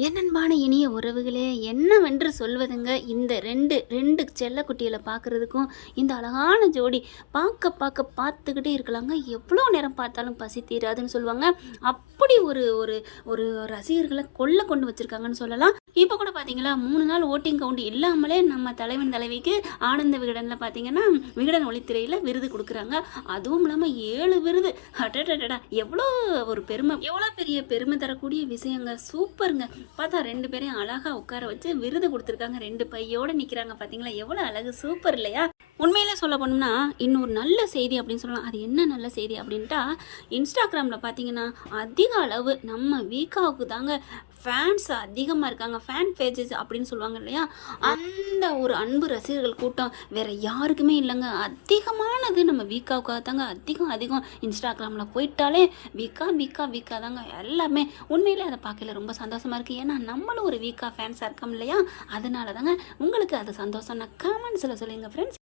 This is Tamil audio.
என் அன்பான இனிய உறவுகளே, என்னவென்று சொல்வதுங்க. இந்த ரெண்டு செல்லக்குட்டிகளை பார்க்குறதுக்கும் இந்த அழகான ஜோடி பார்த்துக்கிட்டே இருக்கலாங்க. எவ்வளோ நேரம் பார்த்தாலும் பசி தீராதுன்னு சொல்லுவாங்க. அப்படி ஒரு ஒரு ஒரு ரசிகர்களை கொண்டு வச்சுருக்காங்கன்னு சொல்லலாம். இப்போ கூட பார்த்தீங்களா, 3 நாள் ஓட்டிங் கவுண்ட் இல்லாமலே நம்ம தலைவன் தலைவிக்கு ஆனந்த விகடனில் பார்த்தீங்கன்னா விகடன் ஒளித்திரையில் விருது கொடுக்குறாங்க. அதுவும் இல்லாமல் 7 விருது. அடடடடா, எவ்வளோ ஒரு பெருமை, எவ்வளோ பெரிய பெருமை தரக்கூடிய விஷயங்க. சூப்பருங்க. பார்த்தா 2 பேரையும் அழகாக உட்கார வச்சு விருது கொடுத்துருக்காங்க. 2 பையோடு நிற்கிறாங்க. பார்த்தீங்களா எவ்வளோ அழகு, சூப்பர் இல்லையா? உண்மையிலே சொல்ல போனோம்னா இன்னொரு நல்ல செய்தி அப்படின்னு சொல்லலாம். அது என்ன நல்ல செய்தி அப்படின்ட்டா, இன்ஸ்டாகிராமில் பார்த்தீங்கன்னா அதிக அளவு நம்ம வீக்காவுக்கு தாங்க ஃபேன்ஸ் அதிகமாக இருக்காங்க. ஃபேன் பேஜஸ் அப்படின்னு சொல்லுவாங்க இல்லையா, அந்த ஒரு அன்பு ரசிகர்கள் கூட்டம் வேறு யாருக்குமே இல்லைங்க. அதிகமானது நம்ம வீக்காவுக்காக தாங்க. அதிகம் இன்ஸ்டாகிராமில் போயிட்டாலே வீக்கா தாங்க எல்லாமே. உண்மையிலே அதை பார்க்கல ரொம்ப சந்தோஷமாக இருக்குது. ஏன்னா நம்மளும் ஒரு வீக்கா ஃபேன்ஸாக இருக்கோம் இல்லையா, அதனால தாங்க. உங்களுக்கு அது சந்தோஷம்னா கமெண்ட்ஸில் சொல்லுங்கள் ஃப்ரெண்ட்ஸ்.